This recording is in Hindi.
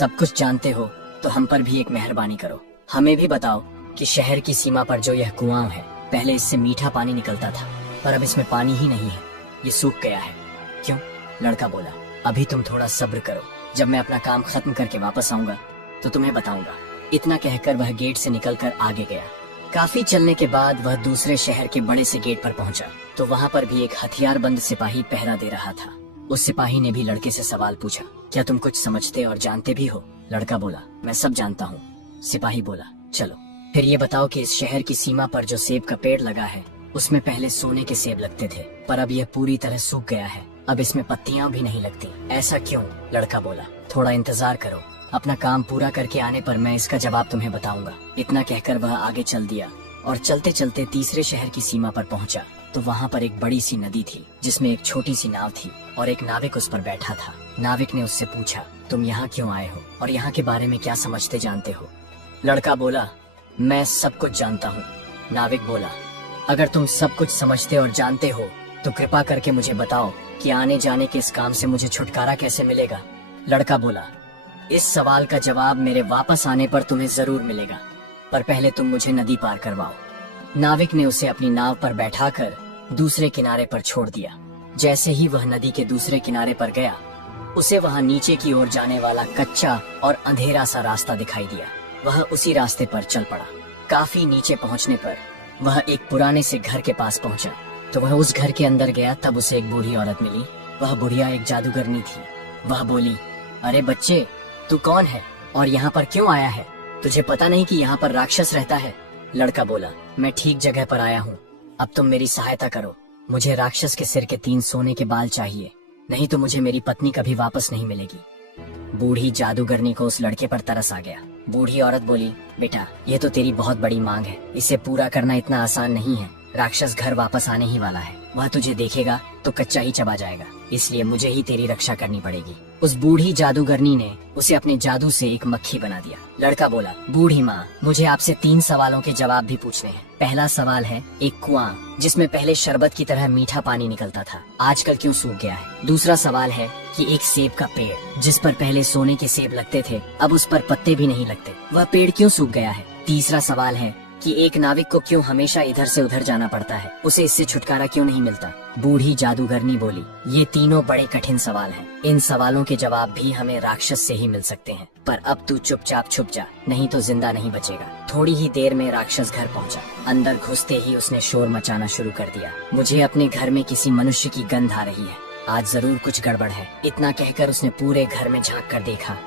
सब कुछ जानते हो तो हम पर भी एक मेहरबानी करो। हमें भी बताओ कि शहर की सीमा पर जो यह कुआं है, पहले इससे मीठा पानी निकलता था, पर अब इसमें पानी ही नहीं है, ये सूख गया है। क्यों? लड़का बोला, अभी तुम थोड़ा सब्र करो, जब मैं अपना काम खत्म करके वापस आऊंगा तो तुम्हें बताऊंगा। इतना कहकर वह गेट से निकलकर आगे गया। काफी चलने के बाद वह दूसरे शहर के बड़े से गेट पर पहुंचा तो वहां पर भी एक हथियारबंद सिपाही पहरा दे रहा था। उस सिपाही ने भी लड़के से सवाल पूछा, क्या तुम कुछ समझते और जानते भी हो? लड़का बोला, मैं सब जानता हूँ। सिपाही बोला, चलो फिर ये बताओ कि इस शहर की सीमा पर जो सेब का पेड़ लगा है, उसमें पहले सोने के सेब लगते थे, पर अब यह पूरी तरह सूख गया है, अब इसमें पत्तियां भी नहीं लगती। ऐसा क्यों? लड़का बोला, थोड़ा इंतजार करो, अपना काम पूरा करके आने पर मैं इसका जवाब तुम्हें बताऊंगा। इतना कहकर वह आगे चल दिया और चलते चलते तीसरे शहर की सीमा पर पहुंचा तो वहां पर एक बड़ी सी नदी थी जिसमें एक छोटी सी नाव थी और एक नाविक उस पर बैठा था। नाविक ने उससे पूछा, तुम यहाँ क्यों आए हो और यहाँ के बारे में क्या समझते जानते हो? लड़का बोला, मैं सब कुछ जानता हूँ। नाविक बोला, अगर तुम सब कुछ समझते और जानते हो तो कृपा करके मुझे बताओ कि आने जाने के इस काम से मुझे छुटकारा कैसे मिलेगा? लड़का बोला, इस सवाल का जवाब मेरे वापस आने पर तुम्हें जरूर मिलेगा, पर पहले तुम मुझे नदी पार करवाओ। नाविक ने उसे अपनी नाव पर बैठाकर दूसरे किनारे पर छोड़ दिया। जैसे ही वह नदी के दूसरे किनारे पर गया, उसे वहां नीचे की ओर जाने वाला कच्चा और अंधेरा सा रास्ता दिखाई दिया। वह उसी रास्ते पर चल पड़ा। काफी नीचे पहुंचने पर वह एक पुराने से घर के पास पहुंचा तो वह उस घर के अंदर गया। तब उसे एक बूढ़ी औरत मिली। वह बुढ़िया एक जादूगरनी थी। वह बोली, अरे बच्चे, तू कौन है और यहाँ पर क्यों आया है? तुझे पता नहीं कि यहाँ पर राक्षस रहता है? लड़का बोला, मैं ठीक जगह पर आया हूँ, अब तुम मेरी सहायता करो। मुझे राक्षस के सिर के 3 सोने के बाल चाहिए, नहीं तो मुझे मेरी पत्नी कभी वापस नहीं मिलेगी। बूढ़ी जादूगरनी को उस लड़के पर तरस आ गया। बूढ़ी औरत बोली, बेटा, ये तो तेरी बहुत बड़ी मांग है, इसे पूरा करना इतना आसान नहीं है। राक्षस घर वापस आने ही वाला है, वह तुझे देखेगा तो कच्चा ही चबा जाएगा, इसलिए मुझे ही तेरी रक्षा करनी पड़ेगी। उस बूढ़ी जादूगरनी ने उसे अपने जादू से एक मक्खी बना दिया। लड़का बोला, बूढ़ी माँ, मुझे आपसे 3 सवालों के जवाब भी पूछने हैं। पहला सवाल है, एक कुआं जिसमें पहले शरबत की तरह मीठा पानी निकलता था, आजकल क्यों सूख गया है? दूसरा सवाल है कि एक सेब का पेड़ जिस पर पहले सोने के सेब लगते थे, अब उस पर पत्ते भी नहीं लगते, वह पेड़ क्यों सूख गया है? तीसरा सवाल है कि एक नाविक को क्यों हमेशा इधर से उधर जाना पड़ता है, उसे इससे छुटकारा क्यों नहीं मिलता? बूढ़ी जादूगरनी बोली, ये तीनों बड़े कठिन सवाल हैं। इन सवालों के जवाब भी हमें राक्षस से ही मिल सकते हैं, पर अब तू चुपचाप छुप जा, नहीं तो जिंदा नहीं बचेगा। थोड़ी ही देर में राक्षस घर पहुंचा। अंदर घुसते ही उसने शोर मचाना शुरू कर दिया, मुझे अपने घर में किसी मनुष्य की गंध आ रही है, आज जरूर कुछ गड़बड़ है। इतना कहकर उसने पूरे घर में झांक कर देखा